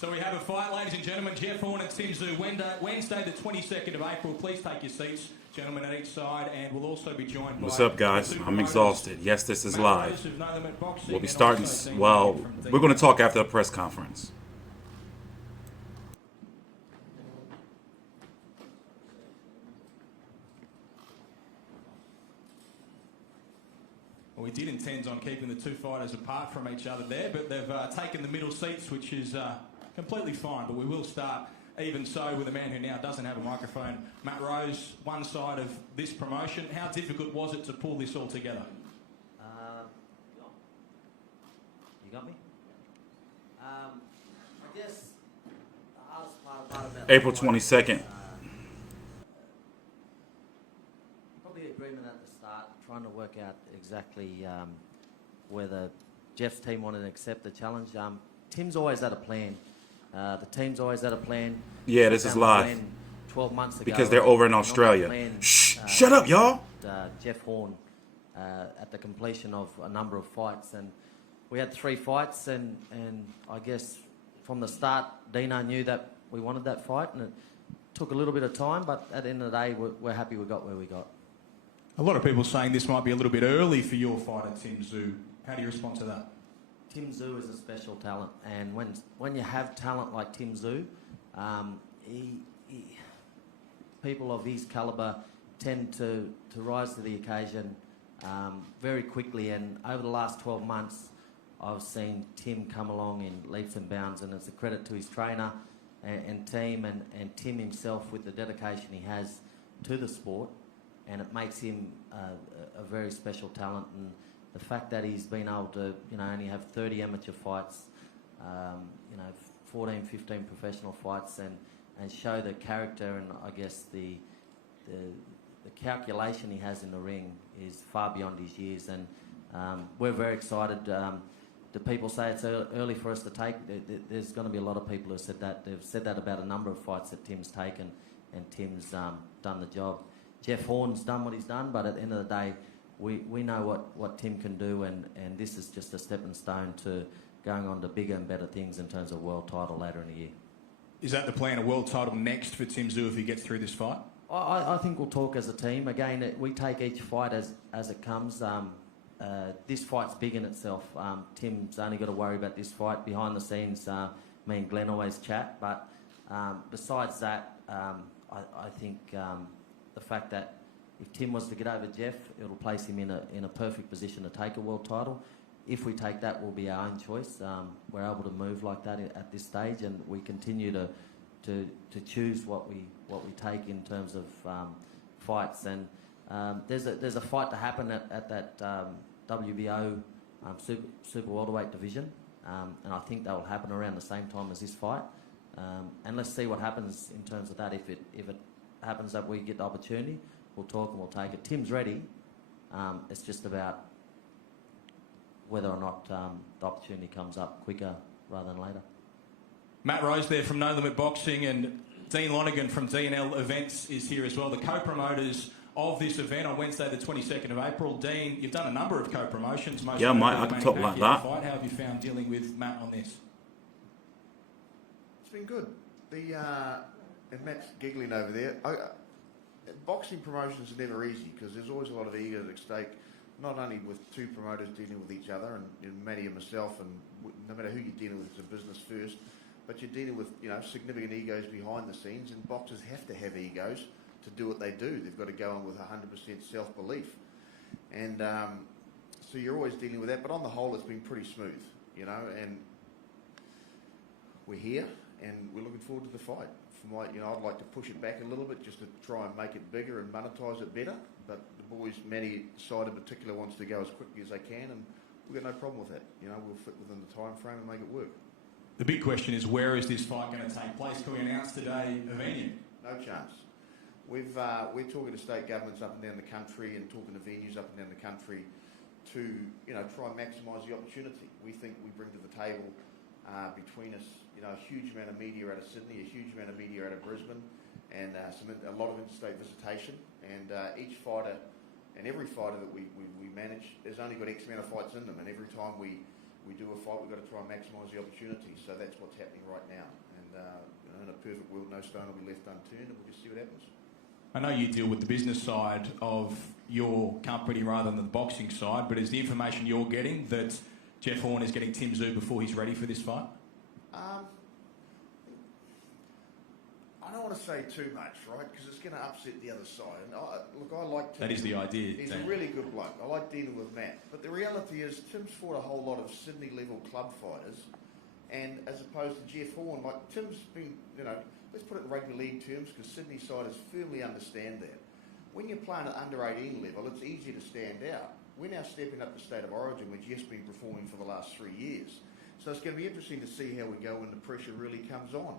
So we have a fight, ladies and gentlemen. Jeff Horn and Tszyu, Wednesday the 22nd of April. Please take your seats, gentlemen, at each side, and we'll also be joined by... What's up, guys? I'm exhausted. Yes, this is live. We'll be starting... Well, we're going to talk after the press conference. Well, we did intend on keeping the two fighters apart from each other there, but they've taken the middle seats, which is completely fine. But we will start, even so, with a man who now doesn't have a microphone. Matt Rose, one side of this promotion. How difficult was it to pull this all together? You got me? I guess the hardest part about April 22nd. Probably agreement at the start, trying to work out exactly whether Jeff's team wanted to accept the challenge. Tim's always had a plan. The team's always had a plan. Yeah, this is live. 12 months ago. Because they're over in Australia. Shh! Shut up, y'all! Jeff Horn at the completion of a number of fights. And we had 3 fights, and I guess from the start, Dino knew that we wanted that fight, and it took a little bit of time, but at the end of the day, we're happy we got where we got. A lot of people saying this might be a little bit early for your fight at Tszyu. How do you respond to that? Tszyu is a special talent, and when you have talent like Tszyu, people of his calibre tend to rise to the occasion very quickly, and over the last 12 months, I've seen Tim come along in leaps and bounds, and it's a credit to his trainer and team and Tim himself with the dedication he has to the sport. And it makes him a very special talent, and the fact that he's been able to, only have 30 amateur fights, 14, 15 professional fights, and show the character and I guess the calculation he has in the ring is far beyond his years, and we're very excited. Do people say it's early for us to take? There's going to be a lot of people who said that. They've said that about a number of fights that Tim's taken, and Tim's done the job. Jeff Horn's done what he's done, but at the end of the day, we know what Tim can do, and this is just a stepping stone to going on to bigger and better things in terms of world title later in the year. Is that the plan, a world title next for Tszyu if he gets through this fight? I think we'll talk as a team. Again, we take each fight as it comes. This fight's big in itself. Tim's only got to worry about this fight. Behind the scenes, me and Glenn always chat, but besides that, I think... the fact that if Tim was to get over Jeff, it'll place him in a perfect position to take a world title. If we take that, will be our own choice. We're able to move like that at this stage, and we continue to choose what we take in terms of fights. And there's a fight to happen at that WBO super welterweight division, and I think that will happen around the same time as this fight. And let's see what happens in terms of that. If it happens that we get the opportunity, we'll talk and we'll take it. Tim's ready. It's just about whether or not the opportunity comes up quicker rather than later. Matt Rose there from No Limit Boxing, and Dean Lonergan from D&L Events is here as well, the co-promoters of this event on Wednesday the 22nd of April. Dean, you've done a number of co-promotions. Yeah, mate, I can talk like that. How have you found dealing with Matt on this? It's been good. And Matt's giggling over there. Boxing promotions are never easy because there's always a lot of egos at stake, not only with two promoters dealing with each other, and Matty and myself, and no matter who you're dealing with, it's a business first, but you're dealing with significant egos behind the scenes, and boxers have to have egos to do what they do. They've got to go in with 100% self-belief. And so you're always dealing with that, but on the whole, it's been pretty smooth, and we're here, and we're looking forward to the fight. I'd like to push it back a little bit just to try and make it bigger and monetize it better. But the boys, Matty's side in particular, wants to go as quickly as they can, and we've got no problem with that. We'll fit within the time frame and make it work. The big question is, where is this fight going to take place? Can we announce today a venue? No chance. We're talking to state governments up and down the country and talking to venues up and down the country to try and maximise the opportunity. We think we bring to the table between us a huge amount of media out of Sydney, a huge amount of media out of Brisbane, and a lot of interstate visitation. And each fighter and every fighter that we manage has only got X amount of fights in them. And every time we we do a fight, we've got to try and maximise the opportunity. So that's what's happening right now. And in a perfect world, no stone will be left unturned, and we'll just see what happens. I know you deal with the business side of your company rather than the boxing side, but is the information you're getting that Jeff Horn is getting Tszyu before he's ready for this fight? I don't want to say too much, right, because it's going to upset the other side. And I like Tim. That is the idea. He's a really good bloke. I like dealing with Matt. But the reality is, Tim's fought a whole lot of Sydney-level club fighters, and as opposed to Jeff Horn, like Tim's been, let's put it in rugby league terms, because Sydney siders firmly understand that. When you're playing at under 18 level, it's easy to stand out. We're now stepping up to State of Origin, which Jeff's been performing for the last 3 years. So it's going to be interesting to see how we go when the pressure really comes on.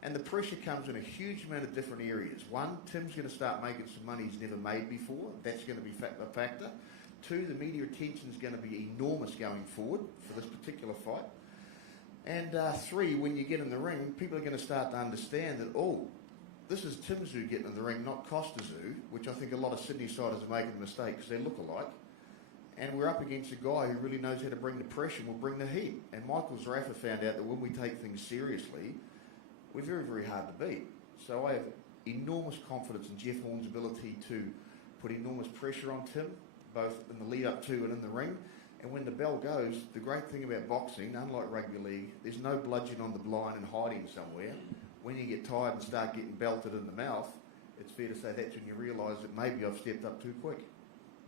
And the pressure comes in a huge amount of different areas. One, Tim's going to start making some money he's never made before. That's going to be a factor. Two, the media attention is going to be enormous going forward for this particular fight. And three, when you get in the ring, people are going to start to understand that, this is Tszyu getting in the ring, not Tszyu, which I think a lot of Sydney siders are making a mistake because they look alike. And we're up against a guy who really knows how to bring the pressure and will bring the heat. And Michael Zarafa found out that when we take things seriously, we're very, very hard to beat. So I have enormous confidence in Jeff Horn's ability to put enormous pressure on Tim, both in the lead up to and in the ring. And when the bell goes, the great thing about boxing, unlike rugby league, there's no bludgeon on the blind and hiding somewhere. When you get tired and start getting belted in the mouth, it's fair to say that's when you realise that maybe I've stepped up too quick.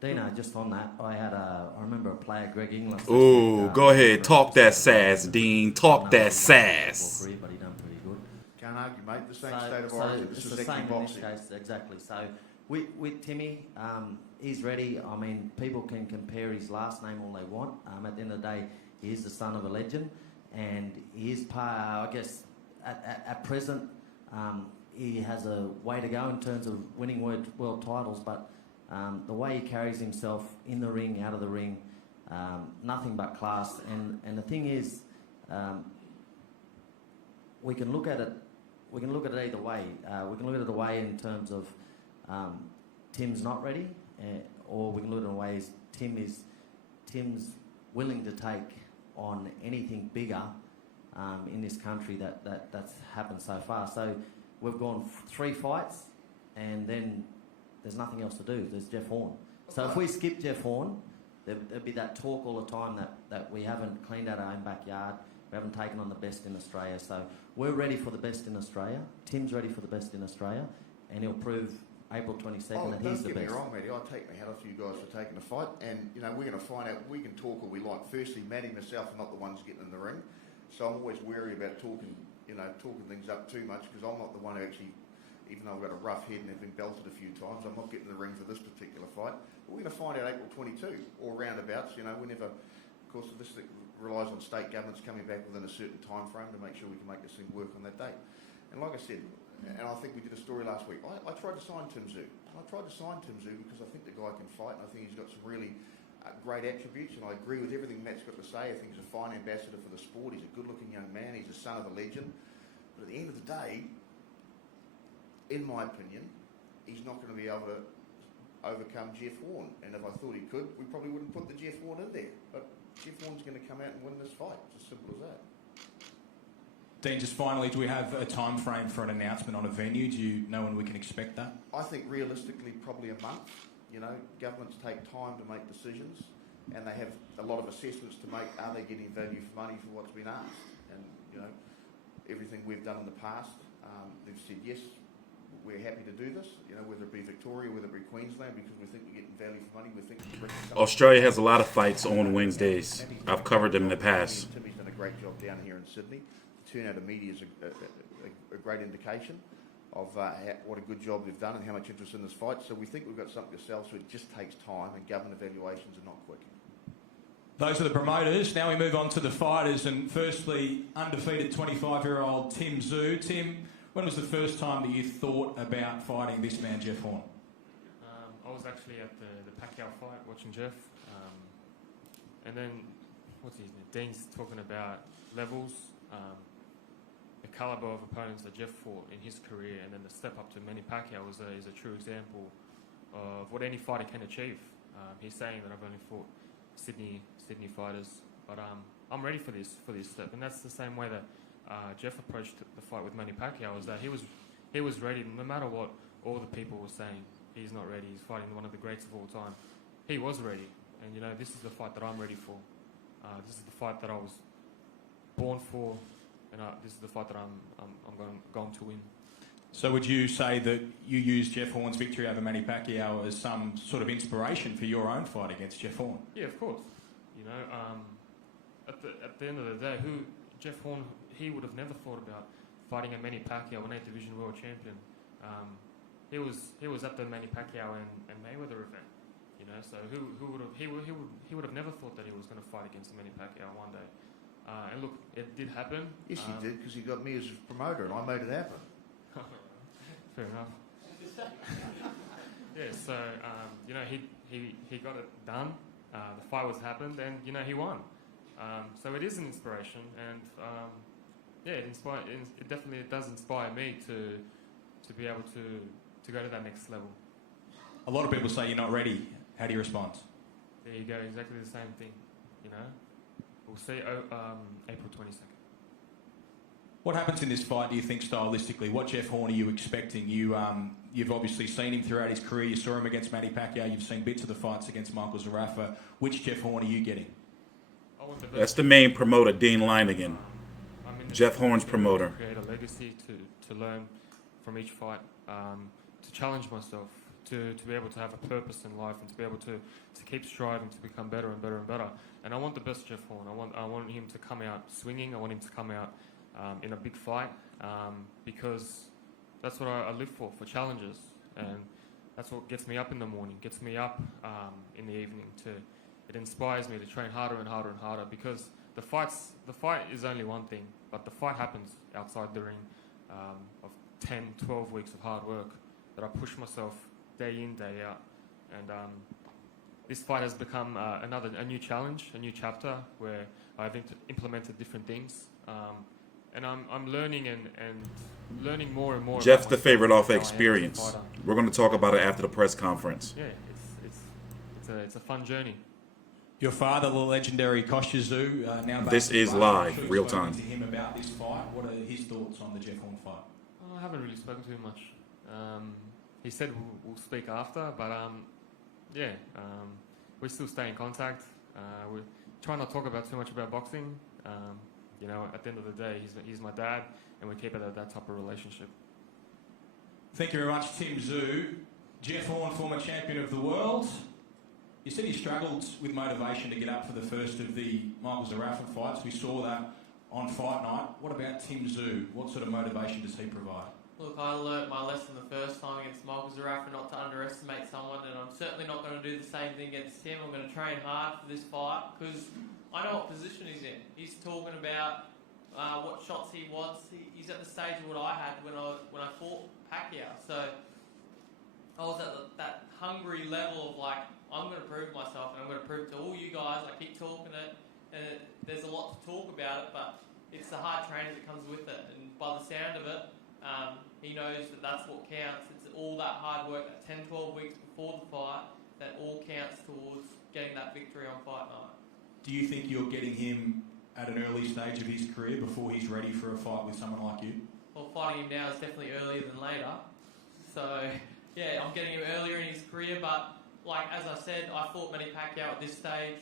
Dino, just on that, I remember a player, Greg Inglis. Ooh, go ahead, talk that sass, Dean. Talk that sass. But he done pretty good. Can't argue, mate. The same State of Origin. It's the same in this case, exactly. So with Timmy, he's ready. I mean, people can compare his last name all they want. At the end of the day, he is the son of a legend, and he is I guess at present he has a way to go in terms of winning world titles, but the way he carries himself in the ring, out of the ring, nothing but class. And the thing is, we can look at it. We can look at it either way. We can look at it a way in terms of Tim's not ready, or we can look at it in ways Tim's willing to take on anything bigger in this country that's happened so far. So we've gone 3 fights, and then there's nothing else to do. There's Jeff Horn. So if we skip Jeff Horn, there'd be that talk all the time that we haven't cleaned out our own backyard. We haven't taken on the best in Australia. So we're ready for the best in Australia. Tim's ready for the best in Australia, and he'll prove April 22nd that he's the best. Don't get me wrong, Matty. I take my hat off to you guys for taking the fight, and we're going to find out. We can talk all we like. Firstly, Matty and myself are not the ones getting in the ring, so I'm always wary about talking things up too much, because I'm not the one who actually, even though I've got a rough head and have been belted a few times, I'm not getting in the ring for this particular fight. But we're going to find out April 22 or roundabouts. Whenever, of course, this relies on state governments coming back within a certain time frame to make sure we can make this thing work on that date. And like I said, and I think we did a story last week, I tried to sign Tszyu. I tried to sign Tszyu because I think the guy can fight, and I think he's got some really great attributes, and I agree with everything Matt's got to say. I think he's a fine ambassador for the sport. He's a good-looking young man. He's the son of a legend. But at the end of the day, in my opinion, he's not going to be able to overcome Jeff Horn. And if I thought he could, we probably wouldn't put the Jeff Horn in there. But Jeff Horn's going to come out and win this fight. It's as simple as that. Dean, just finally, do we have a time frame for an announcement on a venue? Do you know when we can expect that? I think realistically probably a month. Governments take time to make decisions, and they have a lot of assessments to make. Are they getting value for money for what's been asked? And, everything we've done in the past, they've said, yes, we're happy to do this, whether it be Victoria, whether it be Queensland, because we think we're getting value for money. We think Australia has a lot of fights on Wednesdays. I've covered them in the past. Timmy's done a great job down here in Sydney. The turnout of media is a great indication of what a good job they've done and how much interest in this fight. So we think we've got something to sell, so it just takes time, and government evaluations are not quick. Those are the promoters. Now we move on to the fighters, and firstly, undefeated 25-year-old Tszyu. Tim, when was the first time that you thought about fighting this man, Jeff Horn? I was actually at the Pacquiao fight watching Jeff, and then what's his name? Dean's talking about levels, the caliber of opponents that Jeff fought in his career, and then the step up to Manny Pacquiao is a true example of what any fighter can achieve. He's saying that I've only fought Sydney fighters, but I'm ready for this step, and that's the same way that Jeff approached the fight with Manny Pacquiao. Was that he was ready, no matter what all the people were saying. He's not ready. He's fighting one of the greats of all time. He was ready, and you know, this is the fight that I'm ready for. This is the fight that I was born for, and this is the fight that I'm going to win. So would you say that you used Jeff Horn's victory over Manny Pacquiao as some sort of inspiration for your own fight against Jeff Horn? Yeah, of course. You know, at the end of the day, Jeff Horn, he would have never thought about fighting a Manny Pacquiao, an 8th Division world champion. He was at the Manny Pacquiao and Mayweather event. You know, so he would have never thought that he was going to fight against Manny Pacquiao one day. And look, it did happen. Yes, he did, because he got me as a promoter, and I made it happen. Fair enough. Yeah, so you know, he got it done. The fight was happened, and you know, he won. So it is an inspiration, and yeah, it definitely does inspire me to be able to go to that next level. A lot of people say you're not ready. How do you respond? There you go, exactly the same thing. You know, we'll see April 22nd. What happens in this fight, do you think, stylistically? What Jeff Horn are you expecting? You've obviously seen him throughout his career. You saw him against Manny Pacquiao. You've seen bits of the fights against Michael Zarafa. Which Jeff Horn are you getting? That's the main promoter, Dean Linigan. Jeff Horn's promoter. Create a legacy to learn from each fight, to challenge myself, to be able to have a purpose in life, and to be able to keep striving to become better and better and better. And I want the best Jeff Horn. I want him to come out swinging. I want him to come out in a big fight, because that's what I live for challenges, and that's what gets me up in the morning, gets me up in the evening. It inspires me to train harder and harder and harder, because the fight is only one thing, but the fight happens outside the ring of 10, 12 weeks of hard work that I push myself day in, day out, and this fight has become a new challenge, a new chapter where I've implemented different things. And I'm learning and learning more and more. Jeff's the favorite off experience. We're going to talk about it after the press conference. Yeah, it's a fun journey. Your father, the legendary Tszyu, now this is live, real time. To him about this fight. What are his thoughts on the Jeff Horn fight? I haven't really spoken to him much. He said we'll speak after, but we still stay in contact. We try not to talk about too much about boxing. You know, at the end of the day, he's my dad, and we keep it at that type of relationship. Thank you very much, Tszyu. Jeff Horn, former champion of the world. You said he struggled with motivation to get up for the first of the Michael Zarafa fights. We saw that on fight night. What about Tszyu? What sort of motivation does he provide? Look, I learnt my lesson the first time against Michael Zarafa not to underestimate someone, and I'm certainly not going to do the same thing against him. I'm going to train hard for this fight, because I know what position he's in. He's talking about what shots he wants. He's at the stage of what I had when I fought Pacquiao. So I was at that hungry level of like, I'm going to prove myself, and I'm going to prove to all you guys. I keep talking it, and there's a lot to talk about it, but it's the hard training that comes with it. And by the sound of it, he knows that that's what counts. It's all that hard work, that 10, 12 weeks before the fight, that all counts towards getting that victory on fight night. Do you think you're getting him at an early stage of his career before he's ready for a fight with someone like you? Well, fighting him now is definitely earlier than later. So, yeah, I'm getting him earlier in his career, but like as I said, I fought Manny Pacquiao at this stage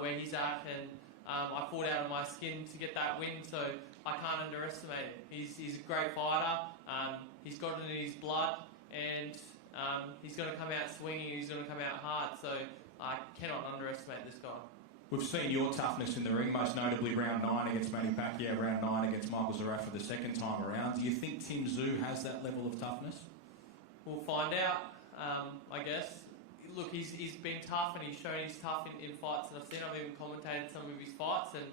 where he's at, and I fought out of my skin to get that win, so I can't underestimate him. He's a great fighter. He's got it in his blood, and he's going to come out swinging. He's going to come out hard. So I cannot underestimate this guy. We've seen your toughness in the ring, most notably round 9 against Manny Pacquiao, round 9 against Michael Zarafa the second time around. Do you think Tszyu has that level of toughness? We'll find out, I guess. Look, he's been tough, and he's shown he's tough in fights, and I've even commentated some of his fights, and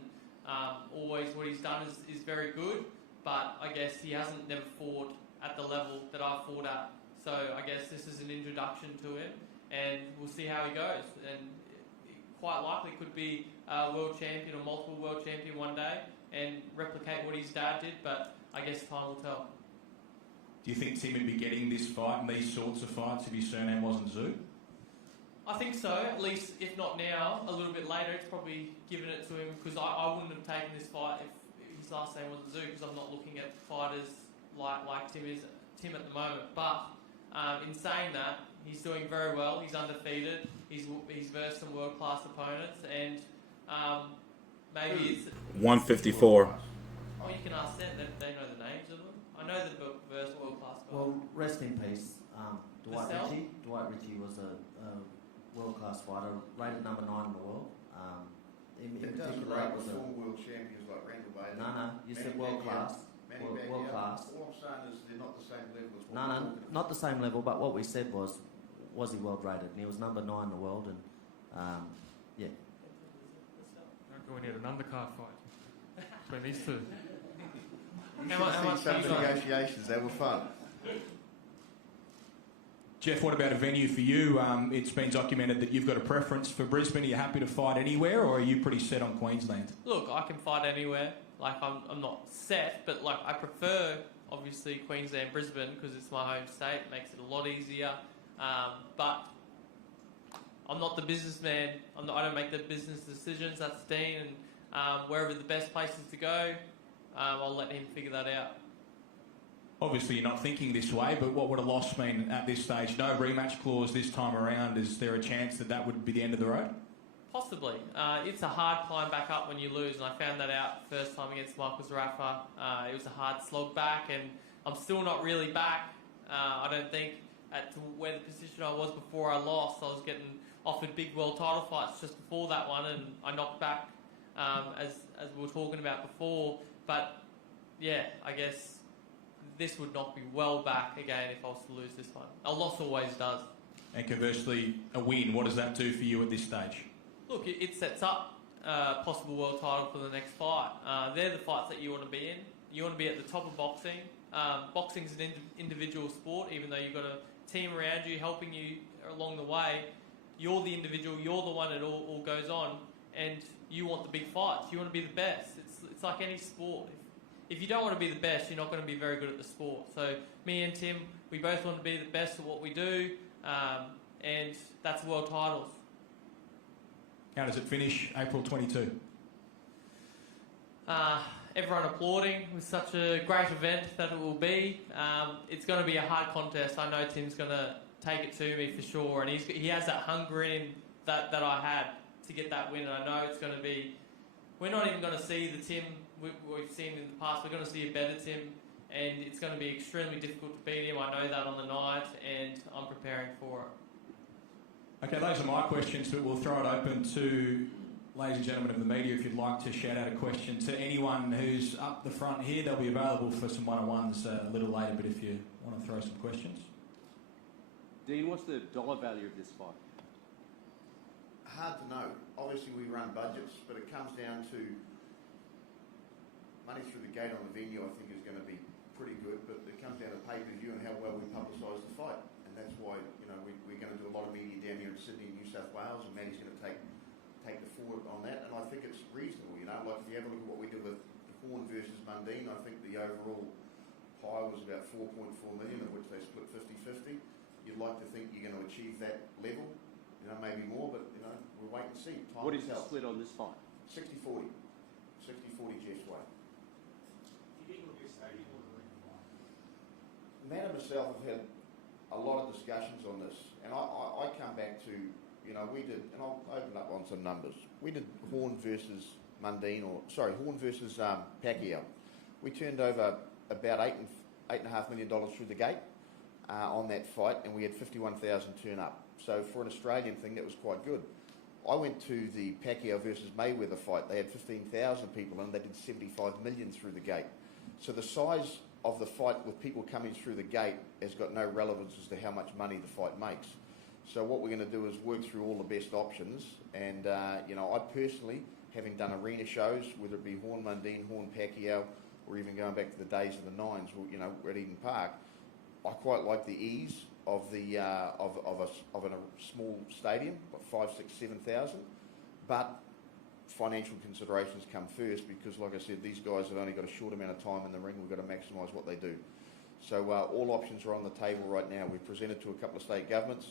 always what he's done is very good, but I guess he hasn't never fought at the level that I fought at. So I guess this is an introduction to him, and we'll see how he goes. And quite likely could be a world champion or multiple world champion one day and replicate what his dad did, but I guess time will tell. Do you think Tim would be getting this fight and these sorts of fights if his surname wasn't Tszyu? I think so, at least if not now, a little bit later. It's probably given it to him because I wouldn't have taken this fight if his last name wasn't Tszyu, because I'm not looking at fighters like Tim at the moment. But in saying that, he's doing very well. He's undefeated. He's versed some world class opponents, and maybe it's 154. Oh, you can ask them. They know the names of them. I know the versed world class. Well, rest in peace, Dwight Vassell? Ritchie. Dwight Ritchie was a world-class fighter, rated number 9 in the world. In It doesn't particular, rate it was with a... former world champions like Randall Bailey. No, you said Manny world-class. Pacquiao, World-class. All I'm saying is they're not the same level as what No, we're talking about. not the same level, but what we said was he world-rated? And he was number 9 in the world, and yeah. Don't go near an undercard fight between these two. You How should much see some of do the you like? negotiations, they were fun. Jeff, what about a venue for you? It's been documented that you've got a preference for Brisbane. Are you happy to fight anywhere, or are you pretty set on Queensland? Look, I can fight anywhere. Like I'm not set, but like I prefer obviously Queensland, Brisbane because it's my home state. It makes it a lot easier. But I'm not the businessman. I don't make the business decisions. That's Dean, and wherever the best place is to go, I'll let him figure that out. Obviously, you're not thinking this way, but what would a loss mean at this stage? No rematch clause this time around. Is there a chance that would be the end of the road? Possibly. It's a hard climb back up when you lose, and I found that out first time against Michael Zarafa. It was a hard slog back, and I'm still not really back. I don't think at where the position I was before I lost. I was getting offered big world title fights just before that one, and I knocked back, as we were talking about before. But yeah, I guess this would not be well back again if I was to lose this one. A loss always does. And conversely, a win, what does that do for you at this stage? Look, it sets up a possible world title for the next fight. They're the fights that you want to be in. You want to be at the top of boxing. Boxing's an individual sport, even though you've got a team around you helping you along the way. You're the individual. You're the one that all goes on, and you want the big fights. You want to be the best. It's like any sport. If you don't want to be the best, you're not going to be very good at the sport. So me and Tim, we both want to be the best at what we do, and that's world titles. How does it finish? April 22. Everyone applauding with such a great event that it will be. It's going to be a hard contest. I know Tim's going to take it to me for sure, and he has that hunger in him that I had to get that win. And I know it's going to be. We're not even going to see the Tim we've seen in the past. We're going to see a better Tim, and it's going to be extremely difficult to beat him. I know that on the night, and I'm preparing for it. Okay, those are my questions, but we'll throw it open to ladies and gentlemen of the media. If you'd like to shout out a question to anyone who's up the front here, they'll be available for some one-on-ones a little later, but if you want to throw some questions. Dean, what's the dollar value of this fight? Hard to know. Obviously, we run budgets, but it comes down to money through the gate on the venue. I think is going to be pretty good, but it comes down to pay-per-view and how well we publicise the fight, and that's why we're going to do a lot of media down here in Sydney and New South Wales, and Maddie's going to take the forward on that, and I think it's reasonable. Like if you have a look at what we did with Horn versus Mundine, I think the overall pie was about 4.4 million, of which they split 50-50. You'd like to think you're going to achieve that level, maybe more, but we'll wait and see. Time What is the tells. split on this fight? 60-40. 60-40 Jeff's way. Matt and myself have had a lot of discussions on this, and I come back to, we did, and I'll open up on some numbers. We did Horn versus Horn versus Pacquiao. We turned over about $8.5 million through the gate on that fight, and we had 51,000 turn up. So for an Australian thing, that was quite good. I went to the Pacquiao versus Mayweather fight. They had 15,000 people, and they did 75 million through the gate. So the size of the fight with people coming through the gate has got no relevance as to how much money the fight makes. So what we're going to do is work through all the best options, and I personally, having done arena shows, whether it be Horn Mundine, Horn Pacquiao, or even going back to the days of the Nines, at Eden Park, I quite like the ease of the of a small stadium, like 5, 6, 7,000, but financial considerations come first because, like I said, these guys have only got a short amount of time in the ring. We've got to maximise what they do. So all options are on the table right now. We've presented to a couple of state governments.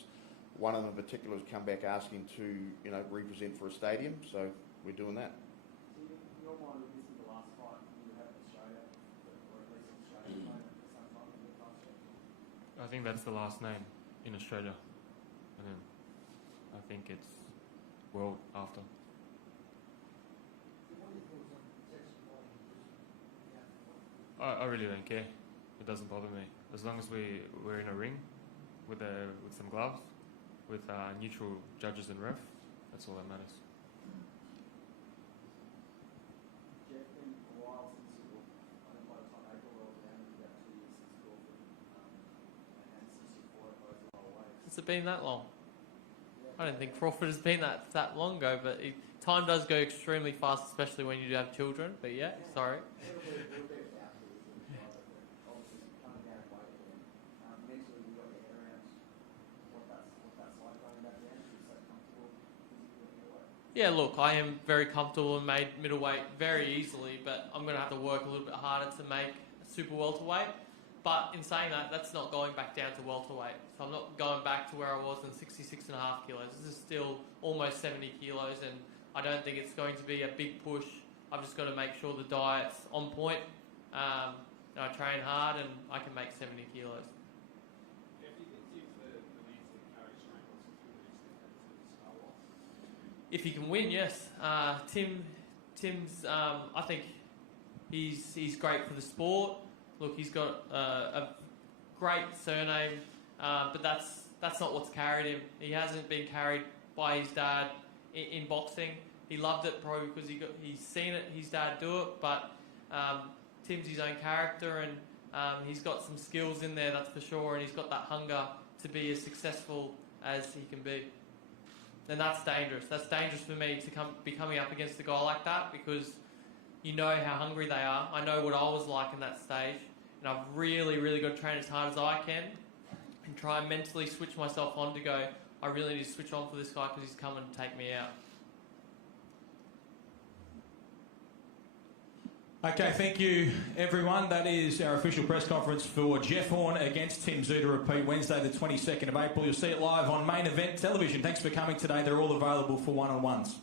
one of them in particular has come back asking to, represent for a stadium, so we're doing that. So in your mind, would this be the last fight you have in Australia, or at least in Australia, at some time in the last year? I think that's the last name in Australia, and then I think it's world after. I really don't care. It doesn't bother me as long as we're in a ring with some gloves, with neutral judges and ref. That's all that matters. Jeff, been a while since you, I think by the time April rolled around, it was about 2 years since Crawford, and since you fought at both lower weights. Has it been that long? I don't think Crawford has been that long ago, but time does go extremely fast, especially when you do have children. But yeah, sorry. It'll be about 2 years, but obviously coming down weight again. Mentally, you got your head around what that's like going back down. You're so comfortable physically in your weight. Yeah, look, I am very comfortable and made middleweight very easily, but I'm going to have to work a little bit harder to make super welterweight. But in saying that, that's not going back down to welterweight. So I'm not going back to where I was in 66.5 kilos. This is still almost 70 kilos, and I don't think it's going to be a big push. I've just got to make sure the diet's on point. And I train hard, and I can make 70 kilos. If he can win, yes. Tim's, I think he's great for the sport. Look, he's got a great surname, but that's not what's carried him. He hasn't been carried by his dad in boxing. He loved it probably because he's seen his dad do it, but Tim's his own character, and he's got some skills in there, that's for sure, and he's got that hunger to be as successful as he can be. And that's dangerous. That's dangerous for me to be coming up against a guy like that, because you know how hungry they are. I know what I was like in that stage, and I've really, really got to train as hard as I can and try and mentally switch myself on to go, I really need to switch on for this guy because he's coming to take me out. Okay, thank you, everyone. That is our official press conference for Jeff Horn against Tim Tszyu to repeat Wednesday the 22nd of April. You'll see it live on Main Event Television. Thanks for coming today. They're all available for one-on-ones.